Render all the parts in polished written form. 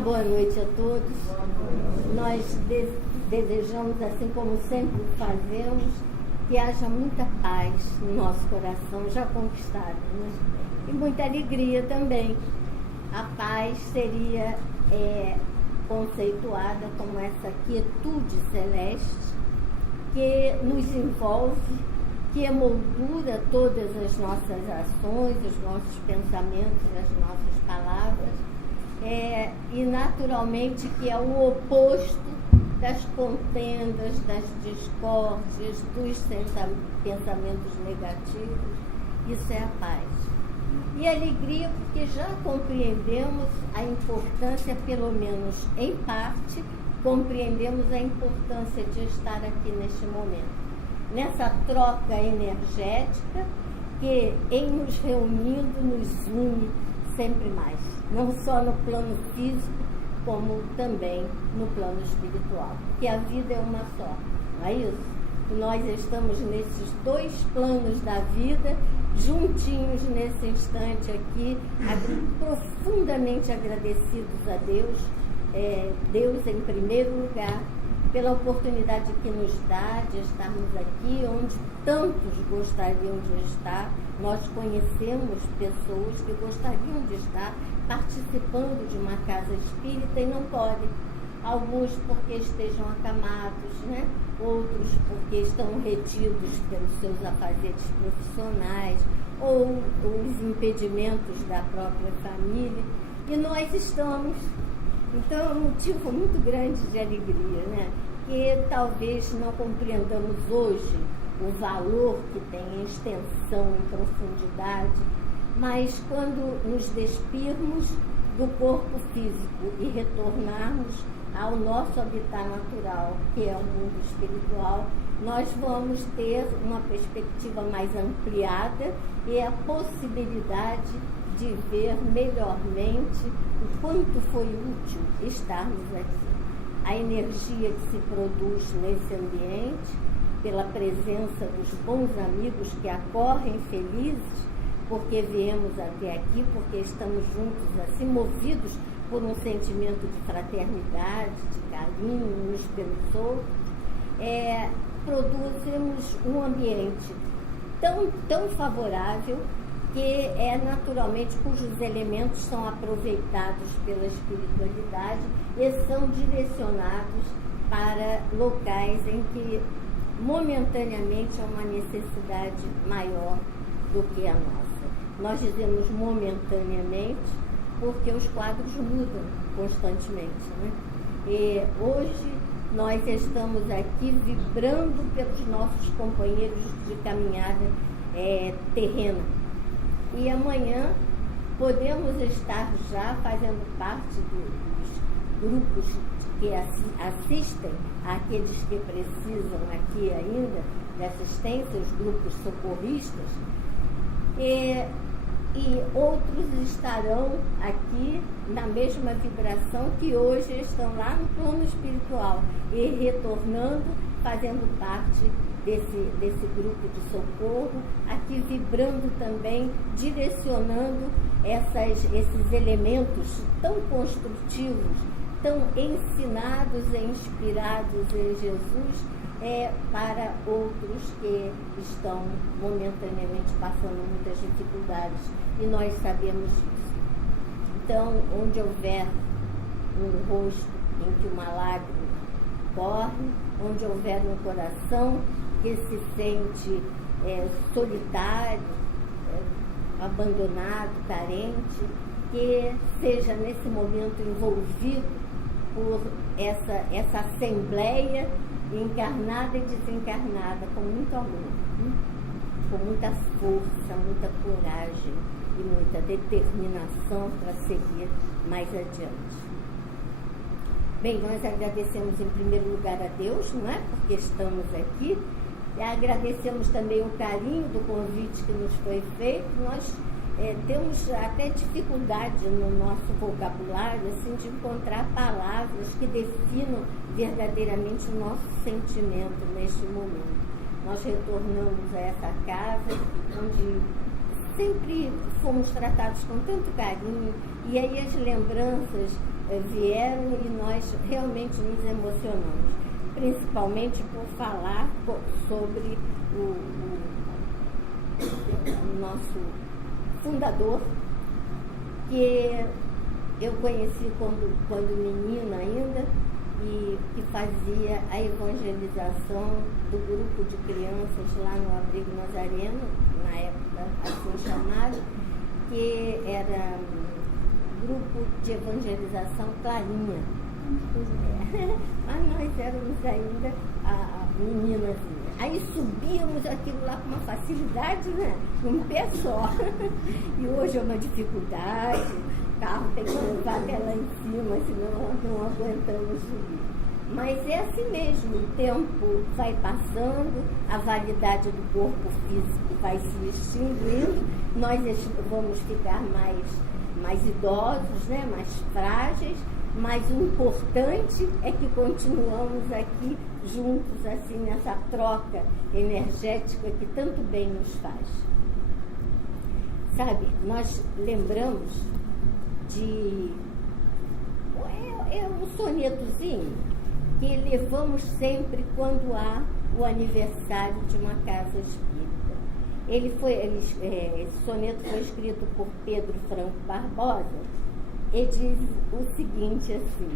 boa noite a todos. Nós desejamos, assim como sempre fazemos, que haja muita paz no nosso coração, já conquistada, né? E muita alegria também. A paz seria conceituada como essa quietude celeste que nos envolve, que emoldura todas as nossas ações, os nossos pensamentos, as nossas palavras, e naturalmente que é o oposto das contendas, das discórdias, dos pensamentos negativos. Isso é a paz. E alegria porque já compreendemos a importância, pelo menos em parte, compreendemos a importância de estar aqui neste momento, nessa troca energética que, em nos reunindo, nos une sempre mais, não só no plano físico, como também no plano espiritual, porque a vida é uma só, não é isso? Nós estamos nesses dois planos da vida, juntinhos nesse instante aqui, profundamente agradecidos a Deus, Deus em primeiro lugar, pela oportunidade que nos dá de estarmos aqui, onde tantos gostariam de estar. Nós conhecemos pessoas que gostariam de estar participando de uma casa espírita e não podem. Alguns porque estejam acamados, né? Outros porque estão retidos pelos seus afazeres profissionais ou os impedimentos da própria família. E nós estamos. Então é um motivo muito grande de alegria, né? Que talvez não compreendamos hoje o valor que tem em extensão, em profundidade, mas quando nos despirmos do corpo físico e retornarmos ao nosso habitat natural, que é o mundo espiritual, nós vamos ter uma perspectiva mais ampliada e a possibilidade de ver melhormente o quanto foi útil estarmos aqui. A energia que se produz nesse ambiente, pela presença dos bons amigos que acorrem felizes, porque viemos até aqui, porque estamos juntos assim, movidos por um sentimento de fraternidade, de carinho uns pelos outros, produzimos um ambiente tão favorável que naturalmente cujos elementos são aproveitados pela espiritualidade e são direcionados para locais em que momentaneamente há uma necessidade maior do que a nossa. Nós dizemos momentaneamente porque os quadros mudam constantemente, né? E hoje nós estamos aqui vibrando pelos nossos companheiros de caminhada terrena. E amanhã podemos estar já fazendo parte dos grupos que assistem àqueles que precisam aqui ainda de assistência, os grupos socorristas, e outros estarão aqui na mesma vibração que hoje estão lá no plano espiritual e retornando, fazendo parte desse grupo de socorro, aqui vibrando também, direcionando esses elementos tão construtivos, tão ensinados e inspirados em Jesus, para outros que estão momentaneamente passando muitas dificuldades, e nós sabemos disso. Então, onde houver um rosto em que uma lágrima corre, onde houver um coração que se sente solitário, abandonado, carente, que seja nesse momento envolvido por essa assembleia encarnada e desencarnada com muito amor, com muita força, muita coragem e muita determinação para seguir mais adiante. Bem, nós agradecemos em primeiro lugar a Deus, não é? Porque estamos aqui. E agradecemos também o carinho do convite que nos foi feito. Nós temos até dificuldade no nosso vocabulário assim, de encontrar palavras que definam verdadeiramente o nosso sentimento neste momento. Nós retornamos a essa casa onde sempre fomos tratados com tanto carinho, e aí as lembranças vieram e nós realmente nos emocionamos, principalmente por falar sobre o nosso fundador, que eu conheci quando menina ainda, e que fazia a evangelização do grupo de crianças lá no Abrigo Nazareno, na época assim chamado, que era grupo de evangelização Clarinha. Mas nós éramos ainda meninazinha. Aí subíamos aquilo lá com uma facilidade, né? Um pé só. E hoje é uma dificuldade. O carro tem que levar até lá em cima, senão não aguentamos subir. Mas é assim mesmo, o tempo vai passando, a validade do corpo físico vai se extinguindo, nós vamos ficar mais idosos, né? Mais frágeis, mas o importante é que continuamos aqui juntos, assim, nessa troca energética que tanto bem nos faz. Sabe, nós lembramos de um sonetozinho que levamos sempre quando há o aniversário de uma casa espírita. Esse soneto foi escrito por Pedro Franco Barbosa e diz o seguinte assim,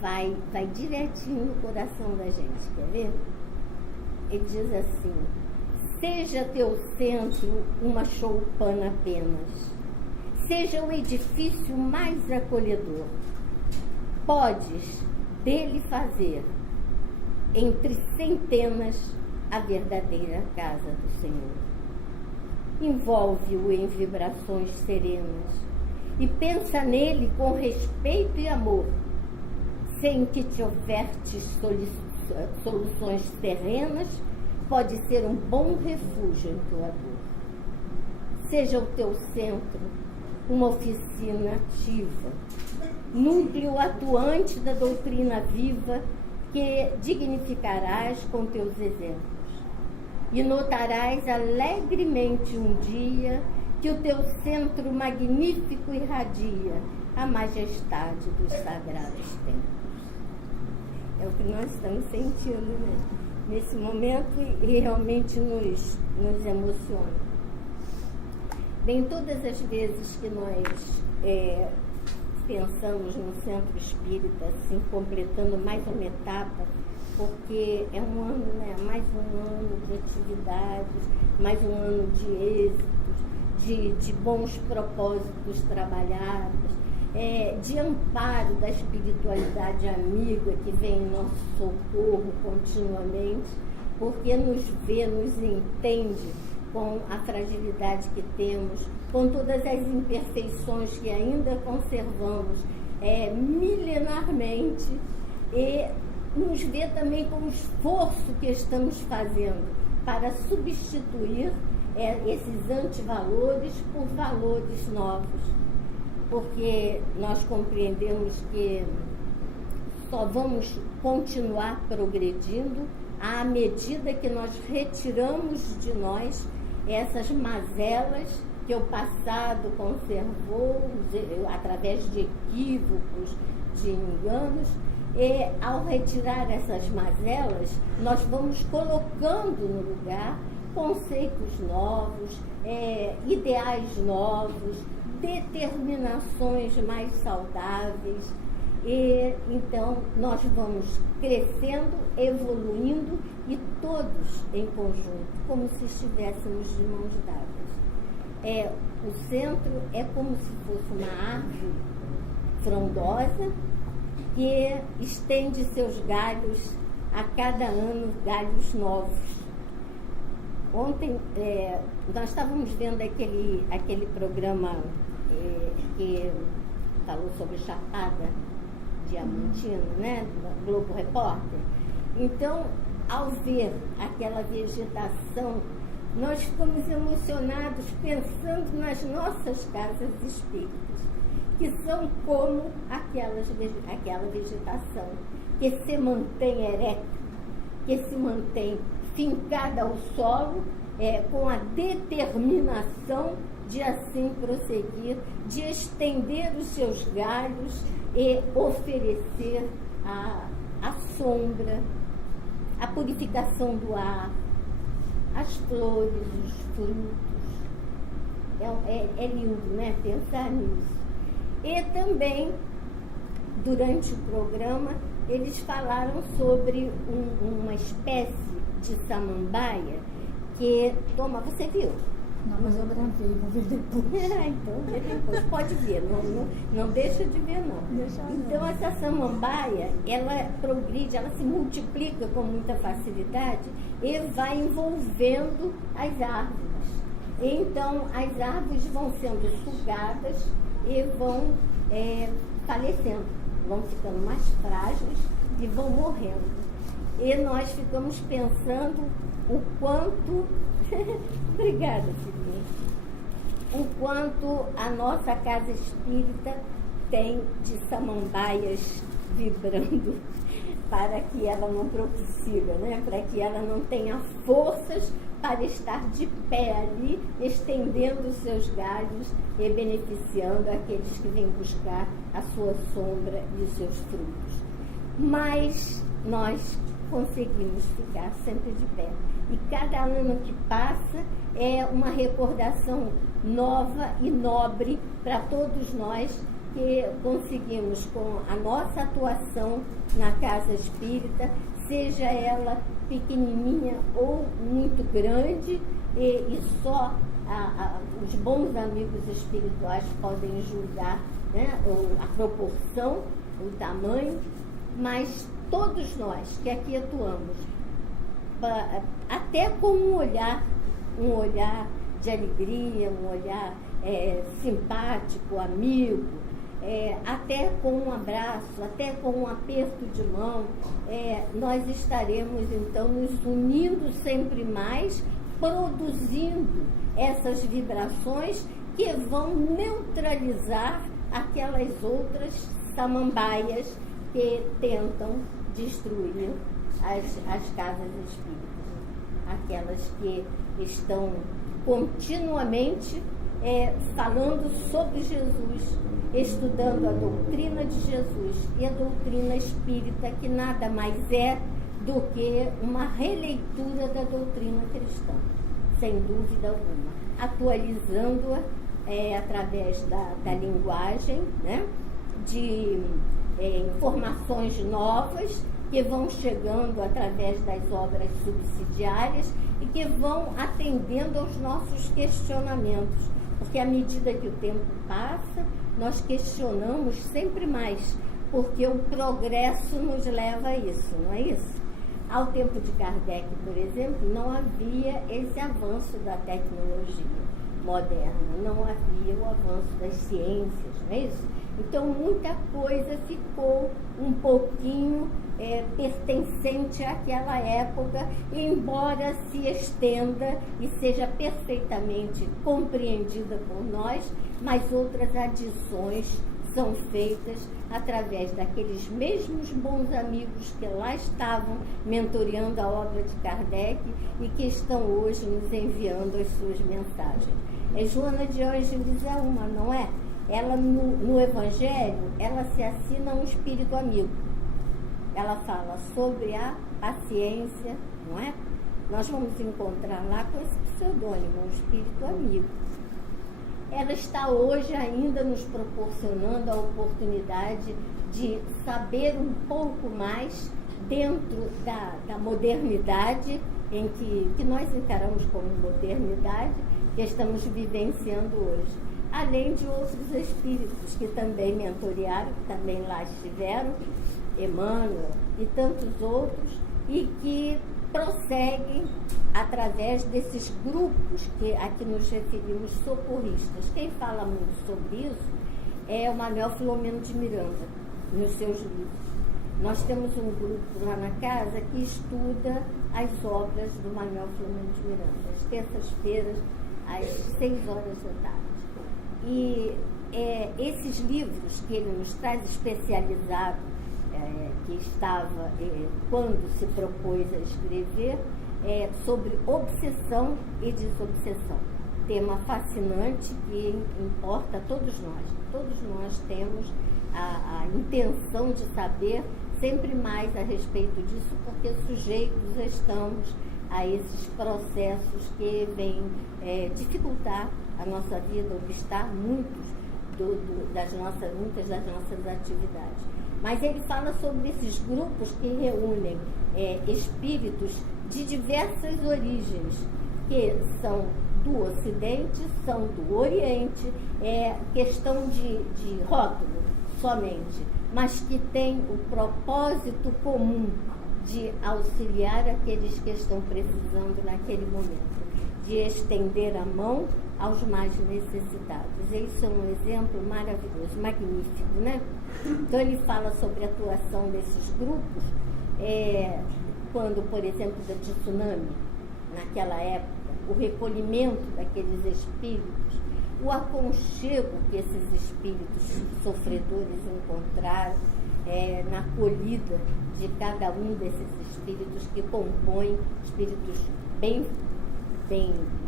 vai direitinho no coração da gente, quer ver? Ele diz assim: seja teu centro uma choupana apenas, seja o edifício mais acolhedor, podes dele fazer entre centenas a verdadeira casa do Senhor. Envolve-o em vibrações serenas e pensa nele com respeito e amor, sem que te ofertes soluções terrenas, pode ser um bom refúgio em tua dor. Seja o teu centro uma oficina ativa, núcleo atuante da doutrina viva que dignificarás com teus exemplos. E notarás alegremente um dia que o teu centro magnífico irradia a majestade dos sagrados templos. É o que nós estamos sentindo, né? Nesse momento, e realmente nos emociona. Bem, todas as vezes que nós pensamos no centro espírita, assim, completando mais uma etapa, porque é um ano, né? Mais um ano de atividades, mais um ano de êxitos, de bons propósitos trabalhados, de amparo da espiritualidade amiga que vem em nosso socorro continuamente, porque nos vê, nos entende com a fragilidade que temos, com todas as imperfeições que ainda conservamos milenarmente, e nos vê também com o esforço que estamos fazendo para substituir esses antivalores por valores novos, porque nós compreendemos que só vamos continuar progredindo à medida que nós retiramos de nós essas mazelas que o passado conservou através de equívocos, de enganos, e ao retirar essas mazelas, nós vamos colocando no lugar conceitos novos, ideais novos, determinações mais saudáveis, e então nós vamos crescendo, evoluindo e todos em conjunto, como se estivéssemos de mãos dadas. O centro é como se fosse uma árvore frondosa que estende seus galhos a cada ano, galhos novos. Ontem nós estávamos vendo aquele programa que falou sobre Chapada Diamantina, né, do Globo Repórter. Então, ao ver aquela vegetação, nós ficamos emocionados pensando nas nossas casas espíritas, que são como aquela vegetação que se mantém erecta, que se mantém fincada ao solo com a determinação de assim prosseguir, de estender os seus galhos e oferecer a sombra, a purificação do ar, as flores, os frutos. É lindo, né, pensar nisso. E também, durante o programa, eles falaram sobre uma espécie de samambaia que toma... Você viu? Não, mas eu gravei, vou ver depois. Então, vê depois. Pode ver, não deixa de ver, não. Então, essa samambaia, ela progride, ela se multiplica com muita facilidade e vai envolvendo as árvores. Então, as árvores vão sendo sugadas e vão falecendo, vão ficando mais frágeis e vão morrendo. E nós ficamos pensando o quanto... Obrigada, filhinha. O quanto a nossa casa espírita tem de samambaias vibrando para que ela não prossiga, né? Para que ela não tenha forças para estar de pé ali, estendendo os seus galhos e beneficiando aqueles que vêm buscar a sua sombra e os seus frutos. Mas nós conseguimos ficar sempre de pé. E cada ano que passa é uma recordação nova e nobre para todos nós que conseguimos, com a nossa atuação na casa espírita, seja ela pequenininha ou muito grande, e só os bons amigos espirituais podem julgar, né, a proporção, o tamanho, mas todos nós que aqui atuamos, até com um olhar de alegria, um olhar simpático, amigo, até com um abraço, até com um aperto de mão, nós estaremos então nos unindo sempre mais, produzindo essas vibrações que vão neutralizar aquelas outras samambaias que tentam destruir as casas espíritas, aquelas que estão continuamente falando sobre Jesus, estudando a doutrina de Jesus e a doutrina espírita, que nada mais é do que uma releitura da doutrina cristã, sem dúvida alguma, atualizando-a através da linguagem, né, de informações novas que vão chegando através das obras subsidiárias e que vão atendendo aos nossos questionamentos, porque à medida que o tempo passa, nós questionamos sempre mais, porque o progresso nos leva a isso, não é isso? Ao tempo de Kardec, por exemplo, não havia esse avanço da tecnologia moderna, não havia o avanço das ciências, não é isso? Então, muita coisa ficou um pouquinho pertencente àquela época, embora se estenda e seja perfeitamente compreendida por nós, mas outras adições são feitas através daqueles mesmos bons amigos que lá estavam mentoreando a obra de Kardec e que estão hoje nos enviando as suas mensagens. Joana de Ângeles é uma, não é? Ela, no Evangelho, ela se assina um espírito amigo. Ela fala sobre a paciência, não é? Nós vamos encontrar lá com esse pseudônimo, um espírito amigo. Ela está hoje ainda nos proporcionando a oportunidade de saber um pouco mais dentro da modernidade, em que nós encaramos como modernidade, que estamos vivenciando hoje. Além de outros espíritos que também mentorearam, que também lá estiveram, Emmanuel e tantos outros, e que prosseguem através desses grupos a que nos referimos socorristas. Quem fala muito sobre isso é o Manuel Filomeno de Miranda, nos seus livros. Nós temos um grupo lá na casa que estuda as obras do Manuel Filomeno de Miranda, às terças-feiras, às 6 horas da tarde. E esses livros que ele nos traz, especializado, que estava, quando se propôs a escrever, sobre obsessão e desobsessão. Tema fascinante que importa a todos nós. Todos nós temos a intenção de saber sempre mais a respeito disso, porque sujeitos estamos a esses processos que vêm dificultar a nossa vida, obstar muitas das nossas atividades. Mas ele fala sobre esses grupos que reúnem espíritos de diversas origens, que são do Ocidente, são do Oriente, questão de rótulo somente, mas que tem o propósito comum de auxiliar aqueles que estão precisando naquele momento, de estender a mão aos mais necessitados. Isso é um exemplo maravilhoso, magnífico, né? Então ele fala sobre a atuação desses grupos, quando, por exemplo, de tsunami, naquela época, o recolhimento daqueles espíritos, o aconchego que esses espíritos sofredores encontraram na acolhida de cada um desses espíritos que compõem, espíritos bem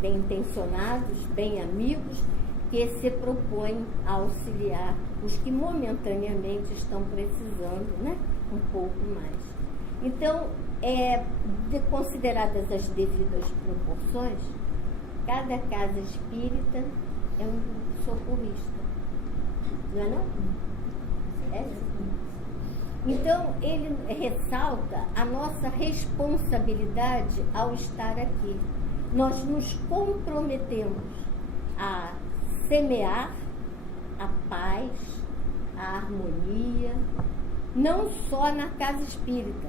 intencionados, bem amigos, que se propõem a auxiliar os que momentaneamente estão precisando, né, um pouco mais. Então, consideradas as devidas proporções, cada casa espírita é um socorrista. Não é não? É sim. Então, ele ressalta a nossa responsabilidade ao estar aqui. Nós nos comprometemos a semear a paz, a harmonia, não só na casa espírita,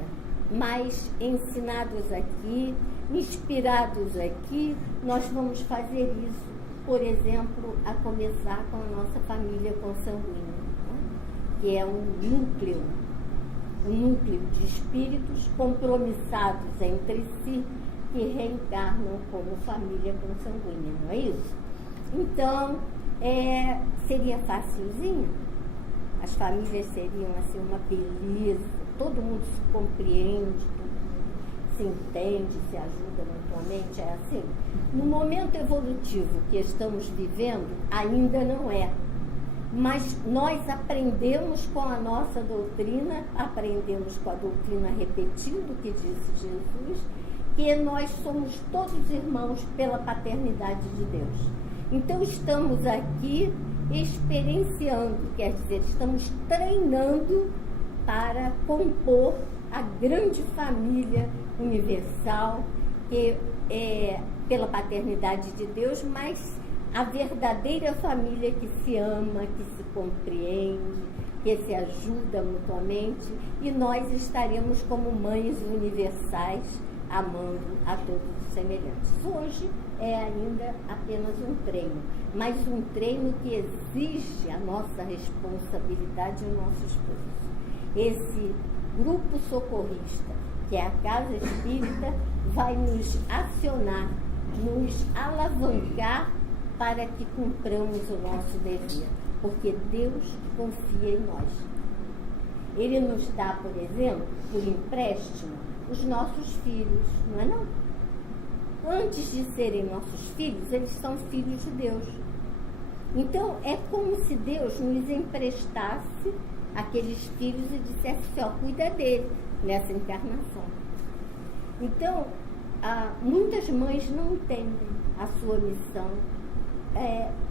mas ensinados aqui, inspirados aqui, nós vamos fazer isso, por exemplo, a começar com a nossa família consanguínea, né? Que é um núcleo de espíritos compromissados entre si, que reencarnam como família consanguínea, não é isso? Então, seria facilzinho? As famílias seriam assim uma beleza, todo mundo se compreende, todo mundo se entende, se ajuda mutuamente, é assim. No momento evolutivo que estamos vivendo, ainda não é. Mas nós aprendemos com a nossa doutrina, aprendemos com a doutrina repetindo o que disse Jesus, que nós somos todos irmãos pela paternidade de Deus. Então estamos aqui experienciando, quer dizer, estamos treinando para compor a grande família universal, que é pela paternidade de Deus, mas a verdadeira família que se ama, que se compreende, que se ajuda mutuamente, e nós estaremos como mães universais, amando a todos os semelhantes. Hoje é ainda apenas um treino, mas um treino que exige a nossa responsabilidade e o nosso esforço. Esse grupo socorrista, que é a Casa Espírita, vai nos acionar, nos alavancar para que cumpramos o nosso dever, porque Deus confia em nós. Ele nos dá, por exemplo, por empréstimo, os nossos filhos, não é não? Antes de serem nossos filhos, eles são filhos de Deus. Então, é como se Deus nos emprestasse aqueles filhos e dissesse assim, ó, cuida dele nessa encarnação. Então, muitas mães não entendem a sua missão.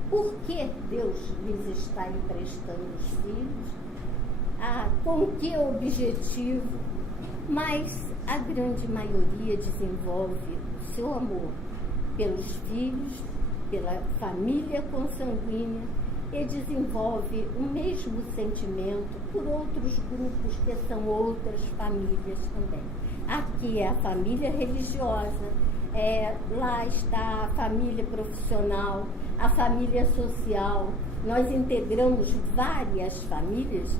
Por que Deus lhes está emprestando os filhos? Com que objetivo? Mas a grande maioria desenvolve o seu amor pelos filhos, pela família consanguínea, e desenvolve o mesmo sentimento por outros grupos que são outras famílias também. Aqui é a família religiosa, lá está a família profissional, a família social. Nós integramos várias famílias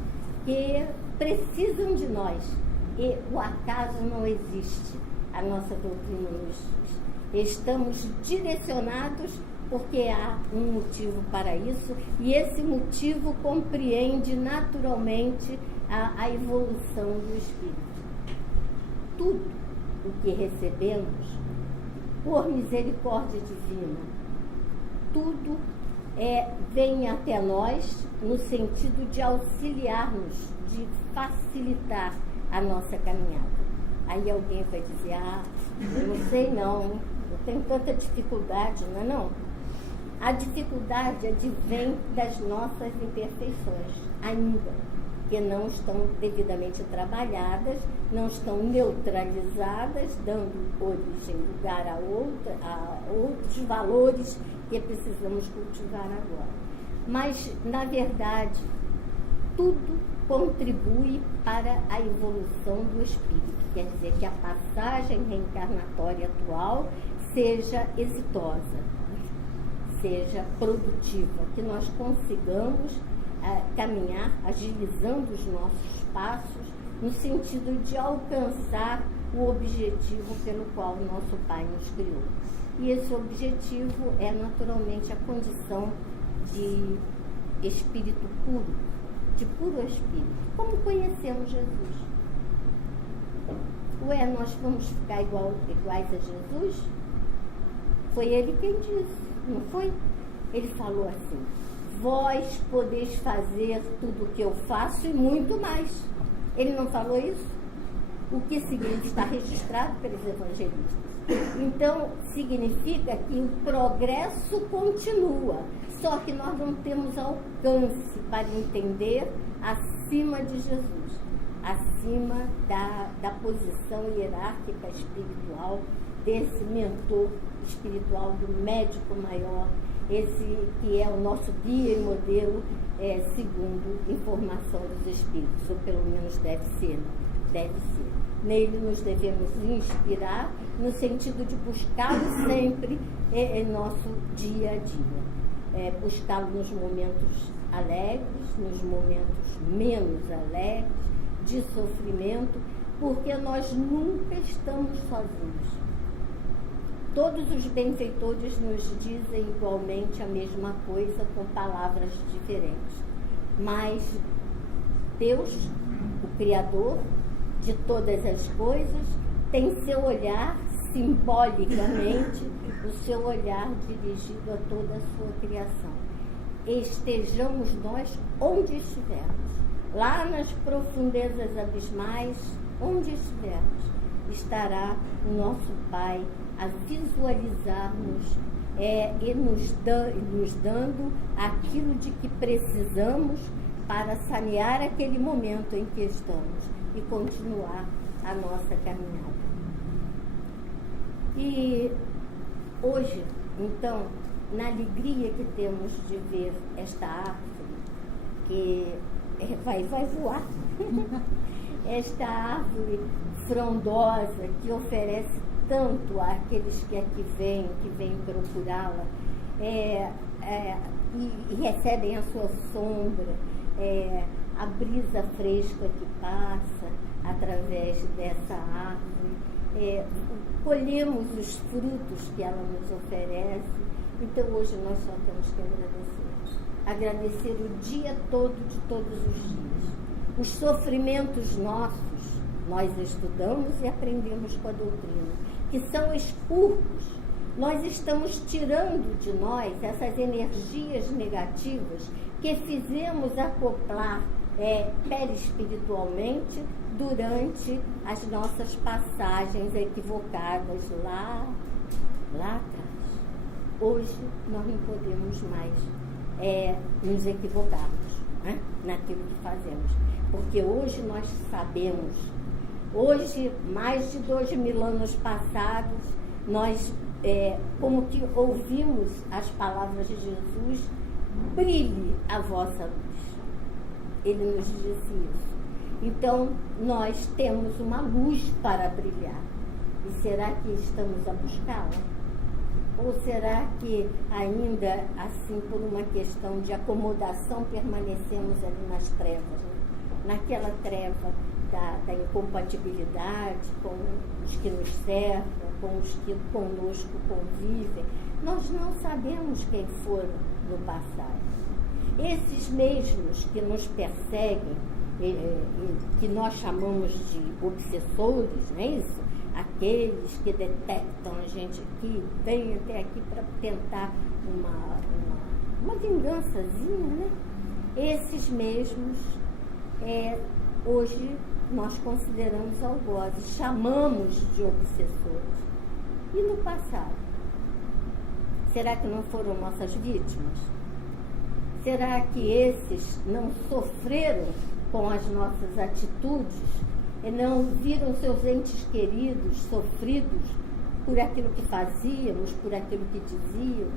que precisam de nós. E o acaso não existe, a nossa doutrina nos diz. Estamos direcionados porque há um motivo para isso, e esse motivo compreende naturalmente a evolução do espírito. o que recebemos, por misericórdia divina, tudo vem até nós no sentido de auxiliar-nos, de facilitar a nossa caminhada. Aí alguém vai dizer, eu não sei não, eu tenho tanta dificuldade, não é não? A dificuldade advém das nossas imperfeições, ainda, que não estão devidamente trabalhadas, não estão neutralizadas, dando origem, lugar a outros valores que precisamos cultivar agora. Mas, na verdade, tudo contribui para a evolução do espírito. Quer dizer, que a passagem reencarnatória atual seja exitosa, seja produtiva, que nós consigamos caminhar agilizando os nossos passos no sentido de alcançar o objetivo pelo qual o nosso Pai nos criou. E esse objetivo é naturalmente a condição de espírito puro, de puro espírito. Como conhecemos Jesus? Nós vamos ficar iguais a Jesus? Foi ele quem disse, não foi? Ele falou assim: vós podeis fazer tudo o que eu faço e muito mais. Ele não falou isso? O que significa? Está registrado pelos evangelistas. Então, significa que o progresso continua, só que nós não temos alcance para entender acima de Jesus, acima da posição hierárquica espiritual, desse mentor espiritual, do médico maior, esse que é o nosso guia e modelo, segundo informação dos espíritos, ou pelo menos deve ser. Nele nos devemos inspirar no sentido de buscá-lo sempre em nosso dia a dia. Buscá-lo nos momentos alegres, nos momentos menos alegres, de sofrimento, porque nós nunca estamos sozinhos. Todos os benfeitores nos dizem igualmente a mesma coisa com palavras diferentes. Mas Deus, o Criador de todas as coisas, tem seu olhar, simbolicamente, o seu olhar dirigido a toda a sua criação. Estejamos nós onde estivermos, lá nas profundezas abismais, onde estivermos, estará o nosso Pai a visualizar-nos e nos dando aquilo de que precisamos para sanear aquele momento em que estamos e continuar a nossa caminhada. E hoje, então, na alegria que temos de ver esta árvore, que vai voar, esta árvore frondosa que oferece tanto àqueles que aqui vêm procurá-la, e recebem a sua sombra, a brisa fresca que passa através dessa árvore, colhemos os frutos que ela nos oferece. Então hoje nós só temos que agradecer o dia todo, de todos os dias. Os sofrimentos nossos, nós estudamos e aprendemos com a doutrina, que são expurgos. Nós estamos tirando de nós essas energias negativas que fizemos acoplar perispiritualmente durante as nossas passagens equivocadas lá atrás. Hoje nós não podemos mais nos equivocarmos, né, naquilo que fazemos, porque hoje nós sabemos. Hoje, mais de 2000 anos passados, nós como que ouvimos as palavras de Jesus: brilhe a vossa luz. Ele nos disse isso. Então, nós temos uma luz para brilhar. E será que estamos a buscá-la? Ou será que ainda, assim, por uma questão de acomodação, permanecemos ali nas trevas, né? Naquela treva da incompatibilidade com os que nos cercam, com os que conosco convivem? Nós não sabemos quem foram no passado. Esses mesmos que nos perseguem, que nós chamamos de obsessores, não é isso? aqueles que detectam a gente aqui, vêm até aqui para tentar uma vingançazinha, né? Esses mesmos, hoje nós consideramos algozes, chamamos de obsessores. E no passado? Será que não foram nossas vítimas? Será que esses não sofreram com as nossas atitudes e não viram seus entes queridos sofridos por aquilo que fazíamos, por aquilo que dizíamos,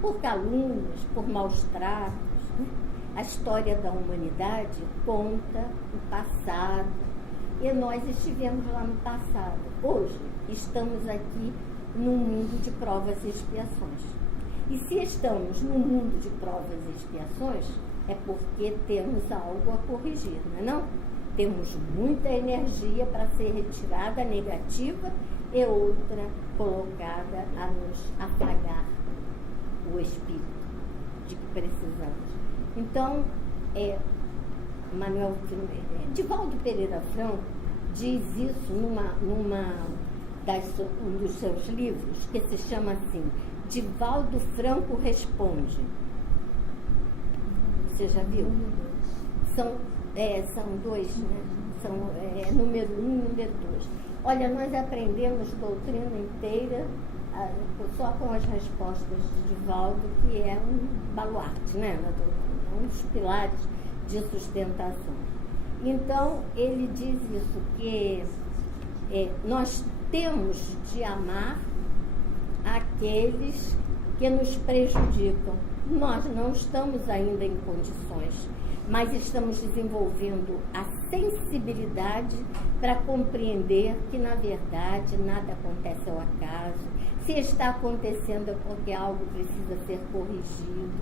por calúnias, por maus tratos, né? A história da humanidade conta o passado e nós estivemos lá no passado. Hoje estamos aqui num mundo de provas e expiações. E se estamos num mundo de provas e expiações, é porque temos algo a corrigir, não é não? Temos muita energia para ser retirada negativa e outra colocada a nos apagar o espírito de que precisamos. Então, Divaldo Pereira Franco diz isso um dos seus livros, que se chama assim, Divaldo Franco Responde. Você já viu? São dois, né? São número 1 e número 2. Olha, nós aprendemos doutrina inteira só com as respostas de Divaldo, que é um baluarte, né, na doutrina, um dos pilares de sustentação. Então, ele diz isso, que nós temos de amar aqueles que nos prejudicam. Nós não estamos ainda em condições, mas estamos desenvolvendo a sensibilidade para compreender que, na verdade, nada acontece ao acaso. Se está acontecendo é porque algo precisa ser corrigido.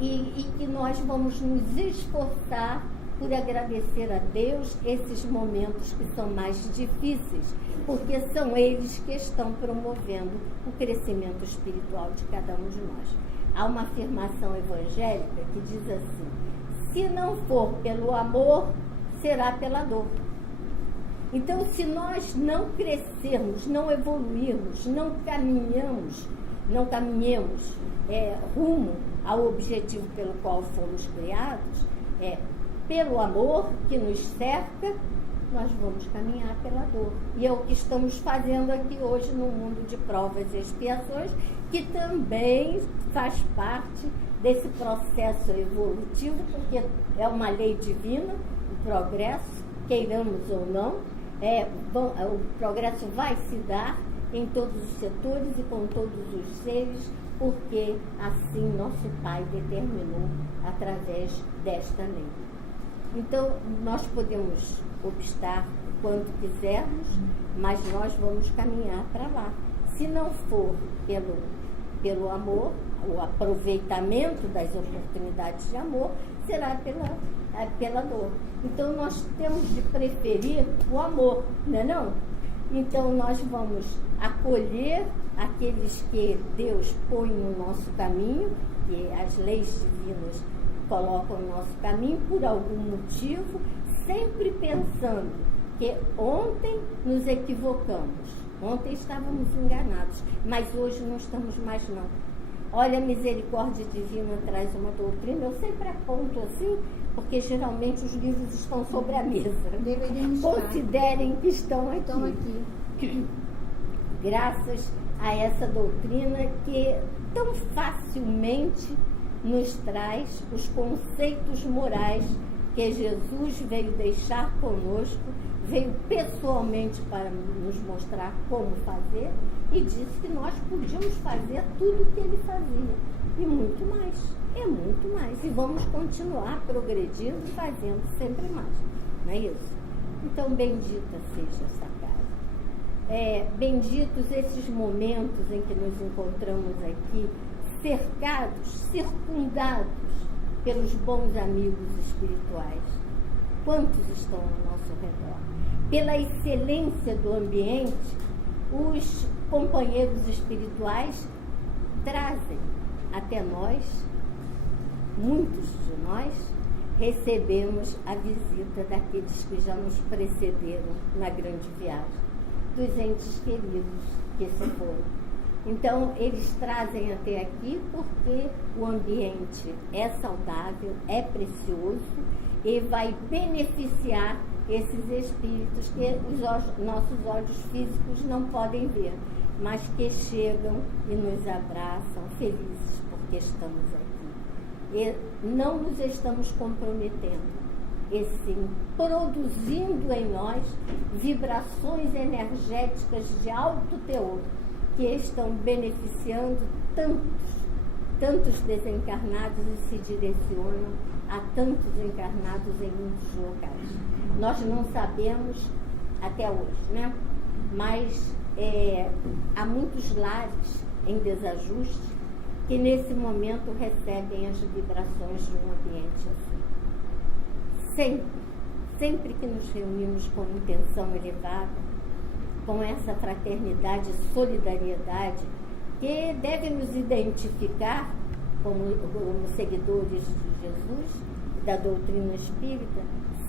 E que nós vamos nos esforçar por agradecer a Deus esses momentos que são mais difíceis, porque são eles que estão promovendo o crescimento espiritual de cada um de nós. Há uma afirmação evangélica que diz assim: se não for pelo amor, será pela dor. Então, se nós não crescermos, não evoluirmos, não caminhemos rumo ao objetivo pelo qual fomos criados, pelo amor que nos cerca, nós vamos caminhar pela dor. E é o que estamos fazendo aqui hoje no mundo de provas e expiações, que também faz parte desse processo evolutivo, porque é uma lei divina, o progresso, queiramos ou não, o progresso vai se dar em todos os setores e com todos os seres, porque assim nosso Pai determinou através desta lei. Então, nós podemos obstar o quanto quisermos, mas nós vamos caminhar para lá. Se não for pelo amor, o aproveitamento das oportunidades de amor, será pela dor. Então, nós temos de preferir o amor, não é não? Então, nós vamos acolher aqueles que Deus põe no nosso caminho, que as leis divinas colocam no nosso caminho por algum motivo, sempre pensando que ontem nos equivocamos, ontem estávamos enganados, mas hoje não estamos mais não. Olha, a misericórdia divina traz uma doutrina, eu sempre aponto assim, porque geralmente os livros estão sobre a mesa. Considerem que estão aqui. Graças a essa doutrina que tão facilmente nos traz os conceitos morais que Jesus veio deixar conosco, veio pessoalmente para nos mostrar como fazer e disse que nós podíamos fazer tudo o que ele fazia e muito mais, muito mais, e vamos continuar progredindo e fazendo sempre mais, não é isso? Então, bendita seja essa casa, benditos esses momentos em que nos encontramos aqui, cercados, circundados pelos bons amigos espirituais. Quantos estão ao nosso redor? Pela excelência do ambiente, os companheiros espirituais trazem até nós, muitos de nós, recebemos a visita daqueles que já nos precederam na grande viagem. dos entes queridos que se foram. Então, eles trazem até aqui porque o ambiente é saudável, é precioso e vai beneficiar esses espíritos que os nossos olhos físicos não podem ver, mas que chegam e nos abraçam felizes porque estamos aqui. E não nos estamos comprometendo, e sim produzindo em nós vibrações energéticas de alto teor, que estão beneficiando tantos desencarnados e se direcionam a tantos encarnados em muitos locais. Nós não sabemos até hoje, né? Mas há muitos lares em desajuste que nesse momento recebem as vibrações de um ambiente assim. Sempre que nos reunimos com intenção elevada, com essa fraternidade e solidariedade que deve nos identificar como seguidores de Jesus, da doutrina espírita,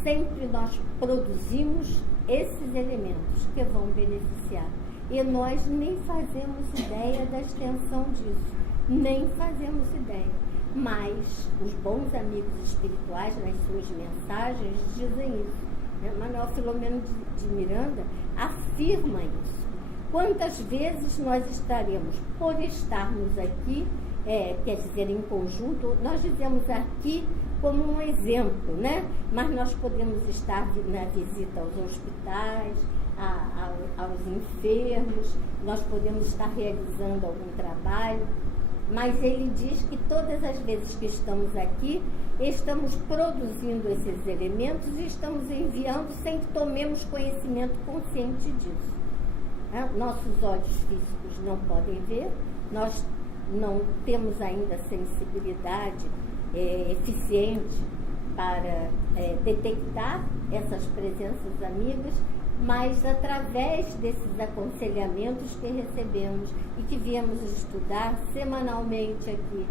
sempre nós produzimos esses elementos que vão beneficiar. E nós nem fazemos ideia da extensão disso, nem fazemos ideia. Mas os bons amigos espirituais, nas suas mensagens, dizem isso. Manuel Filomeno de Miranda afirma isso. Quantas vezes nós estaremos, por estarmos aqui, quer dizer, em conjunto, nós dizemos aqui como um exemplo, né? Mas nós podemos estar na visita aos hospitais, aos enfermos, nós podemos estar realizando algum trabalho, mas ele diz que todas as vezes que estamos aqui, estamos produzindo esses elementos e estamos enviando sem que tomemos conhecimento consciente disso. Nossos olhos físicos não podem ver, nós não temos ainda sensibilidade eficiente para detectar essas presenças amigas, mas através desses aconselhamentos que recebemos e que viemos estudar semanalmente aqui,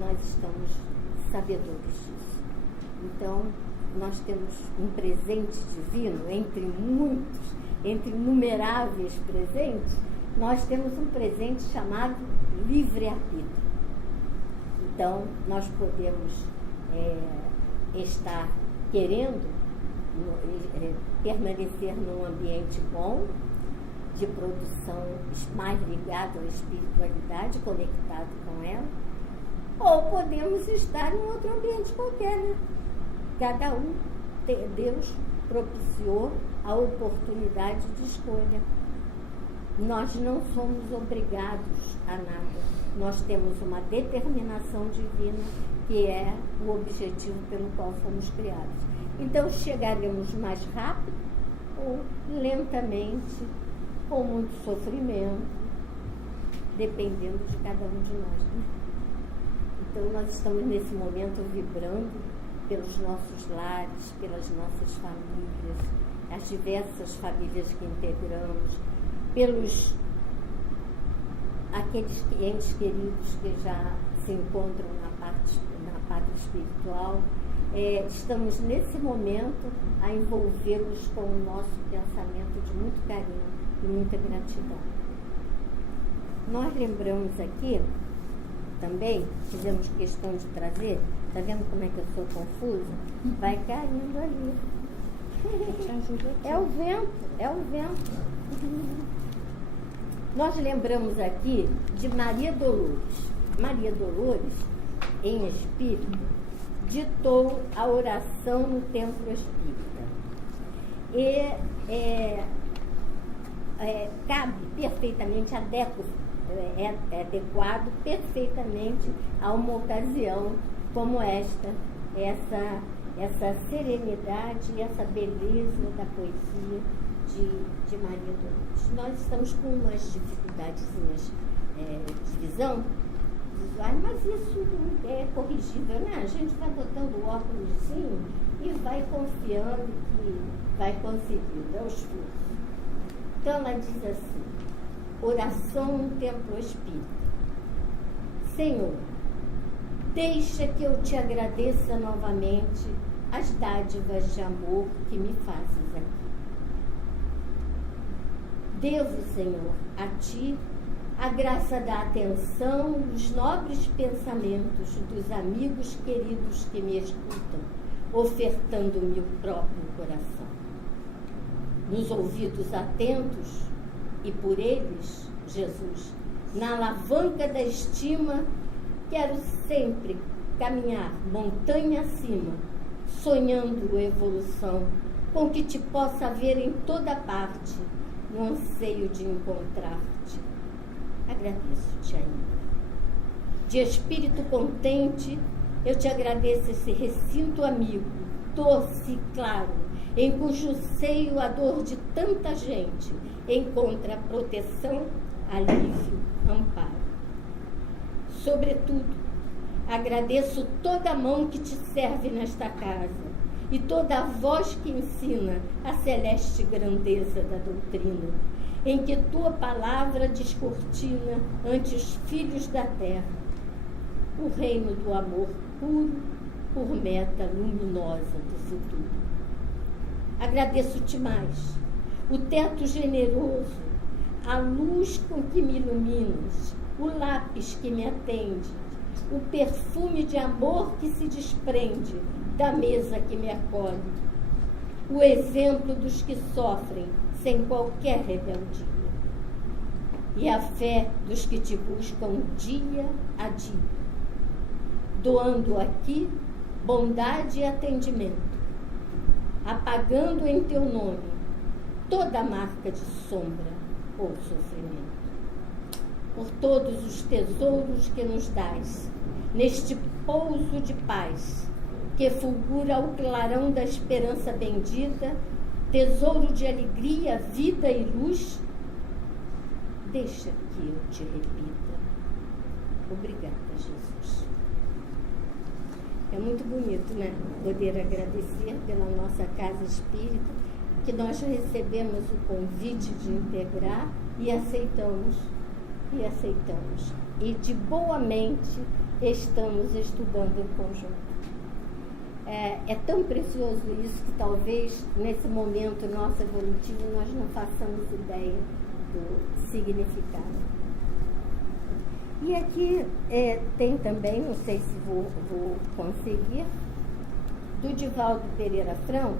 nós estamos sabedores disso. Então, nós temos um presente divino, entre inumeráveis presentes, nós temos um presente chamado livre-arbítrio. Então, nós podemos estar querendo permanecer num ambiente bom, de produção mais ligado à espiritualidade, conectado com ela, ou podemos estar em outro ambiente qualquer, né? Cada um, Deus propiciou a oportunidade de escolha. Nós não somos obrigados a nada. Nós temos uma determinação divina que é o objetivo pelo qual fomos criados. Então, chegaremos mais rápido ou lentamente, com muito sofrimento, dependendo de cada um de nós, né? Então, nós estamos nesse momento vibrando pelos nossos lares, pelas nossas famílias, as diversas famílias que integramos, pelos aqueles entes queridos que já se encontram na pátria espiritual. Estamos nesse momento a envolvê-los com o nosso pensamento de muito carinho e muita gratidão. Nós lembramos aqui também, fizemos questão de trazer, está vendo como é que eu sou confusa? Vai caindo ali. É o vento. Nós lembramos aqui de Maria Dolores. Maria Dolores, em espírito, ditou a oração no templo espírita. E cabe perfeitamente, é adequado perfeitamente a uma ocasião como essa serenidade e essa beleza da poesia de Maria Dolores. Nós estamos com umas dificuldadezinhas de visão visuais, mas isso é corrigível, né? A gente vai botando o óculosinho e vai confiando que vai conseguir, é o esforço. Então ela diz assim: oração no templo espírita. Senhor, deixa que eu te agradeça novamente as dádivas de amor que me fazes aqui. Devo, Senhor, a Ti a graça da atenção, dos nobres pensamentos dos amigos queridos que me escutam, ofertando-me o próprio coração. Nos ouvidos atentos, e por eles, Jesus, na alavanca da estima, quero sempre caminhar montanha acima, sonhando evolução, com que te possa ver em toda parte, no anseio de encontrar-te. Agradeço-te ainda. De espírito contente, eu te agradeço esse recinto amigo, doce e claro, em cujo seio a dor de tanta gente encontra proteção, alívio, amparo. Sobretudo, agradeço toda a mão que te serve nesta casa e toda a voz que ensina a celeste grandeza da doutrina, em que tua palavra descortina ante os filhos da terra o reino do amor puro por meta luminosa do futuro. Agradeço-te mais o teto generoso, a luz com que me iluminas, o lápis que me atende, o perfume de amor que se desprende da mesa que me acolhe, o exemplo dos que sofrem sem qualquer rebeldia, e a fé dos que te buscam dia a dia, doando aqui bondade e atendimento, apagando em teu nome toda marca de sombra ou sofrimento. Por todos os tesouros que nos dás, neste pouso de paz, que fulgura o clarão da esperança bendita, tesouro de alegria, vida e luz, deixa que eu te repita. Obrigada, Jesus. É muito bonito, né? Poder agradecer pela nossa casa espírita, que nós recebemos o convite de integrar e aceitamos. E de boa mente estamos estudando em conjunto. É tão precioso isso que talvez nesse momento nosso evolutivo nós não façamos ideia do significado. E aqui tem também, não sei se vou conseguir, do Divaldo Pereira Franco,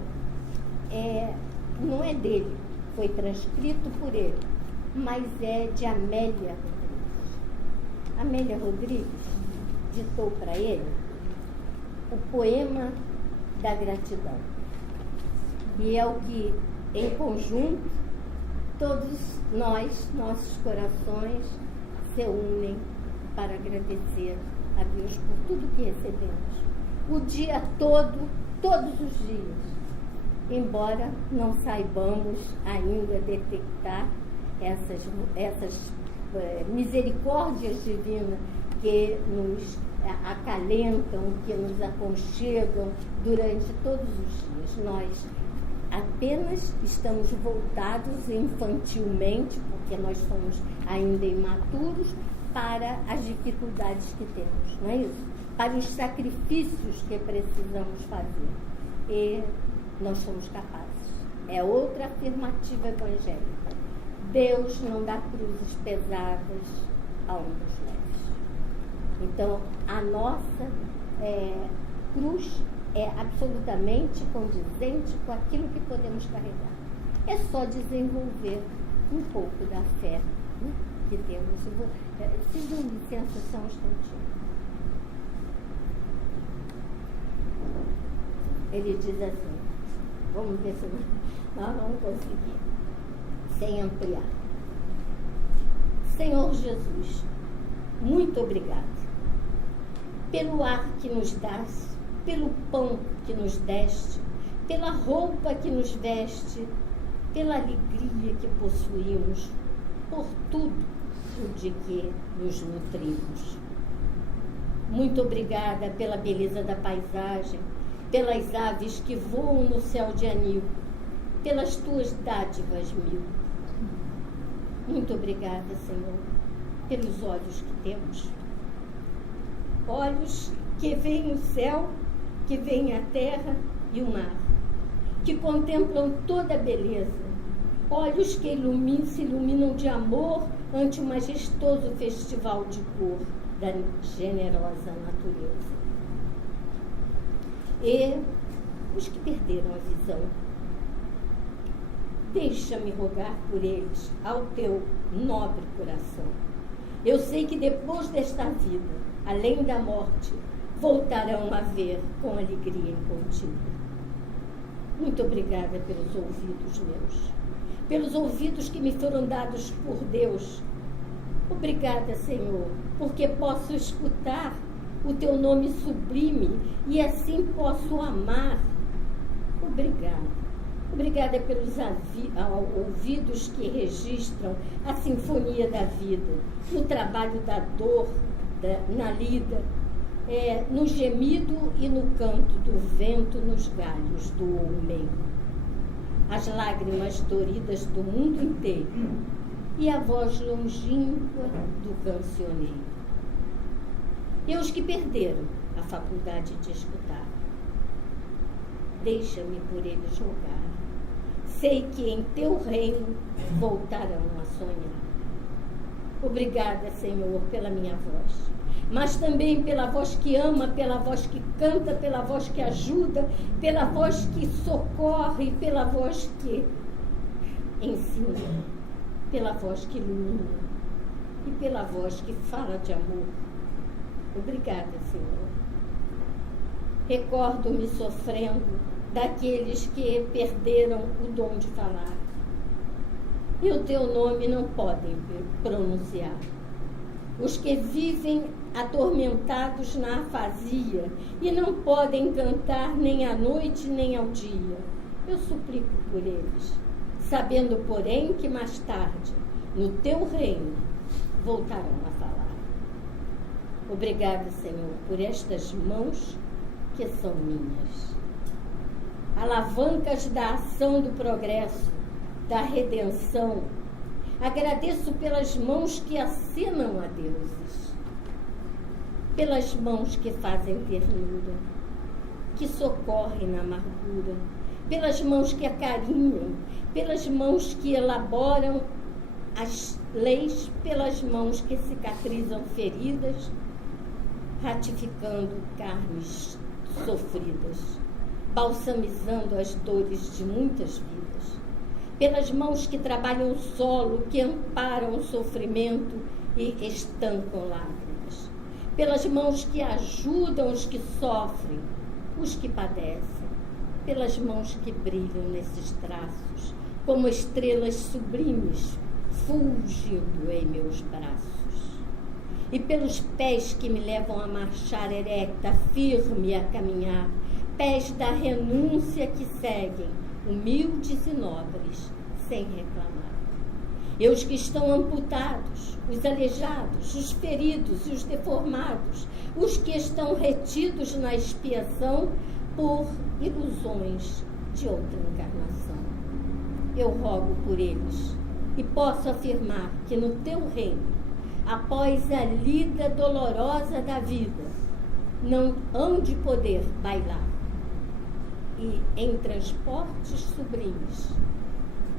não é dele, foi transcrito por ele, mas é de Amélia Rodrigues. Amélia Rodrigues ditou para ele o poema da gratidão. E é o que, em conjunto, todos nós, nossos corações, se unem para agradecer a Deus por tudo que recebemos. O dia todo, todos os dias. Embora não saibamos ainda detectar essas misericórdias divinas que nos acalentam, que nos aconchegam durante todos os dias. Nós apenas estamos voltados infantilmente, porque nós somos ainda imaturos, para as dificuldades que temos, não é isso? Para os sacrifícios que precisamos fazer. E nós somos capazes. É outra afirmativa evangélica. Deus não dá cruzes pesadas a ombros leves. Então, a nossa cruz é absolutamente condizente com aquilo que podemos carregar. É só desenvolver um pouco da fé, né, que temos. Preciso de licença só um instantinho. Ele diz assim, vamos ver se nós vamos conseguir, sem ampliar. Senhor Jesus, muito obrigado pelo ar que nos dás, pelo pão que nos deste, pela roupa que nos veste, pela alegria que possuímos, por tudo de que nos nutrimos. Muito obrigada pela beleza da paisagem, pelas aves que voam no céu de anil, pelas tuas dádivas mil. Muito obrigada, Senhor, pelos olhos que temos. Olhos que veem o céu, que veem a terra e o mar, que contemplam toda a beleza, olhos que se iluminam de amor ante o majestoso festival de cor da generosa natureza. E os que perderam a visão, deixa-me rogar por eles ao teu nobre coração. Eu sei que depois desta vida, além da morte, voltarão a ver com alegria contigo. Muito obrigada pelos ouvidos meus, pelos ouvidos que me foram dados por Deus. Obrigada, Senhor, porque posso escutar o teu nome sublime e assim posso amar. Obrigada. Obrigada pelos ouvidos que registram a sinfonia da vida, no trabalho da dor, na lida, no gemido e no canto do vento nos galhos do homem. As lágrimas doridas do mundo inteiro e a voz longínqua do cancioneiro. E os que perderam a faculdade de escutar, deixa-me por eles rogar. Sei que em teu reino voltarão a sonhar. Obrigada, Senhor, pela minha voz, mas também pela voz que ama, pela voz que canta, pela voz que ajuda, pela voz que socorre, pela voz que ensina, pela voz que ilumina e pela voz que fala de amor. Obrigada, Senhor. Recordo-me sofrendo daqueles que perderam o dom de falar. E o teu nome não podem pronunciar. Os que vivem atormentados na afasia e não podem cantar nem à noite nem ao dia. Eu suplico por eles, sabendo, porém, que mais tarde, no teu reino, voltarão a falar. Obrigada, Senhor, por estas mãos que são minhas. Alavancas da ação do progresso, da redenção. Agradeço pelas mãos que acenam a deuses, pelas mãos que fazem ternura, que socorrem na amargura, pelas mãos que acarinham, pelas mãos que elaboram as leis, pelas mãos que cicatrizam feridas, ratificando carnes sofridas, balsamizando as dores de muitas vidas, pelas mãos que trabalham o solo, que amparam o sofrimento e estancam lágrimas, pelas mãos que ajudam os que sofrem, os que padecem, pelas mãos que brilham nesses traços, como estrelas sublimes, fulgindo em meus braços. E pelos pés que me levam a marchar erecta, firme a caminhar, pés da renúncia que seguem, humildes e nobres, sem reclamar. E os que estão amputados, os aleijados, os feridos e os deformados, os que estão retidos na expiação por ilusões de outra encarnação. Eu rogo por eles e posso afirmar que no teu reino, após a lida dolorosa da vida, não hão de poder bailar. E em transportes sublimes,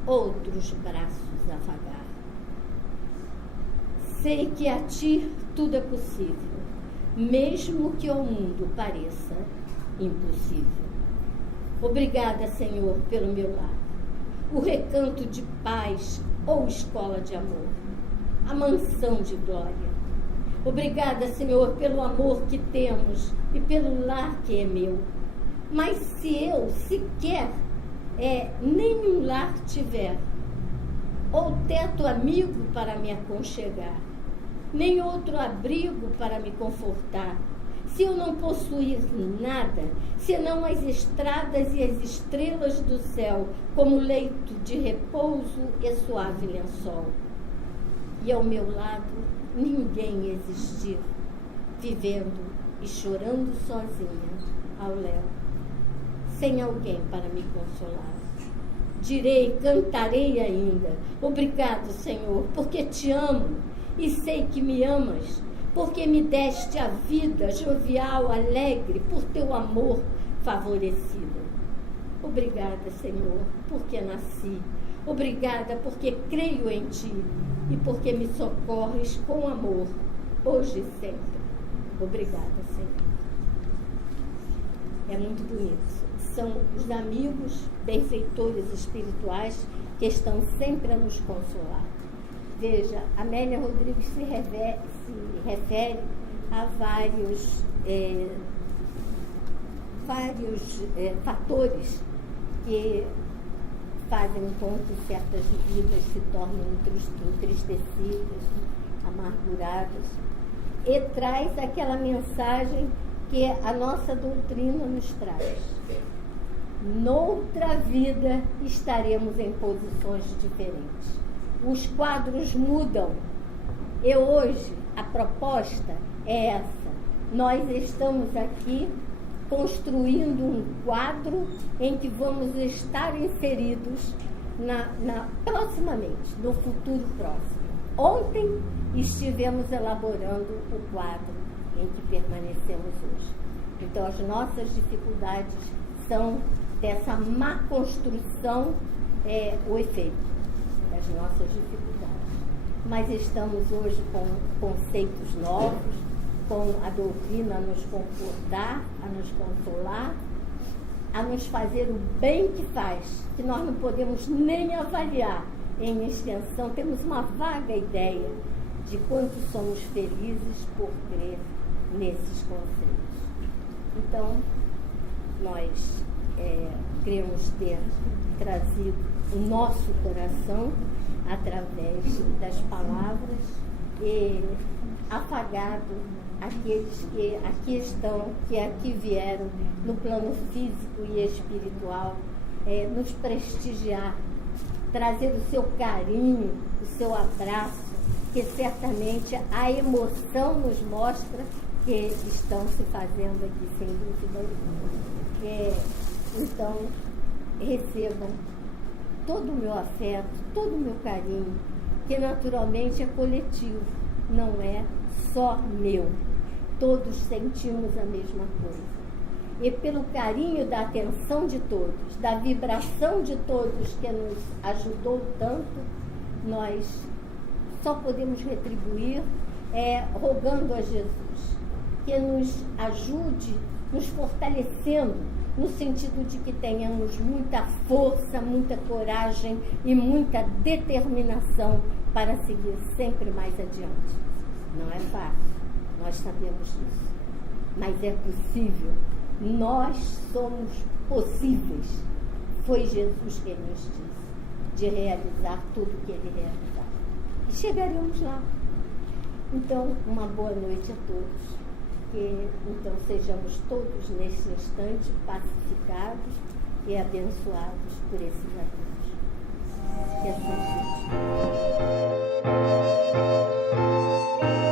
outros braços afagar. Sei que a ti tudo é possível, mesmo que ao mundo pareça impossível. Obrigada, Senhor, pelo meu lar, o recanto de paz ou escola de amor, a mansão de glória. Obrigada, Senhor, pelo amor que temos e pelo lar que é meu. Mas se eu sequer nenhum lar tiver, ou teto amigo para me aconchegar, nem outro abrigo para me confortar, se eu não possuir nada, senão as estradas e as estrelas do céu, como leito de repouso e suave lençol, e ao meu lado ninguém existir, vivendo e chorando sozinha ao léu, sem alguém para me consolar. Direi, cantarei ainda, obrigado, Senhor, porque te amo e sei que me amas, porque me deste a vida jovial, alegre, por teu amor favorecida. Obrigada, Senhor, porque nasci. Obrigada porque creio em Ti e porque me socorres com amor, hoje e sempre. Obrigada, Senhor. É muito bonito. São os amigos benfeitores espirituais que estão sempre a nos consolar. Veja, Amélia Rodrigues se refere a vários fatores que fazem com que certas vidas se tornem entristecidas, amarguradas, e traz aquela mensagem que a nossa doutrina nos traz. Noutra vida estaremos em posições diferentes. Os quadros mudam. E hoje a proposta é essa. Nós estamos aqui construindo um quadro em que vamos estar inseridos proximamente, no futuro próximo. Ontem estivemos elaborando o quadro em que permanecemos hoje. Então, as nossas dificuldades são dessa má construção, o efeito das nossas dificuldades. Mas estamos hoje com conceitos novos, com a doutrina a nos confortar, a nos consolar, a nos fazer o bem que faz, que nós não podemos nem avaliar em extensão. Temos uma vaga ideia de quanto somos felizes por crer nesses conceitos. Então, nós queremos ter trazido o nosso coração através das palavras e afagado aqueles que aqui estão, que aqui vieram no plano físico e espiritual, nos prestigiar, trazer o seu carinho, o seu abraço, que certamente a emoção nos mostra que estão se fazendo aqui, sem dúvida alguma. Então, recebam todo o meu afeto, todo o meu carinho, que naturalmente é coletivo, não é só meu. Todos sentimos a mesma coisa. E pelo carinho da atenção de todos, da vibração de todos que nos ajudou tanto, nós só podemos retribuir rogando a Jesus que nos ajude, nos fortalecendo, no sentido de que tenhamos muita força, muita coragem e muita determinação para seguir sempre mais adiante. Não é fácil, nós sabemos disso, mas é possível. Nós somos possíveis. Foi Jesus quem nos disse de realizar tudo o que Ele realizava. E chegaremos lá. Então, uma boa noite a todos. Que então sejamos todos neste instante pacificados e abençoados por esses amigos. Que assim seja.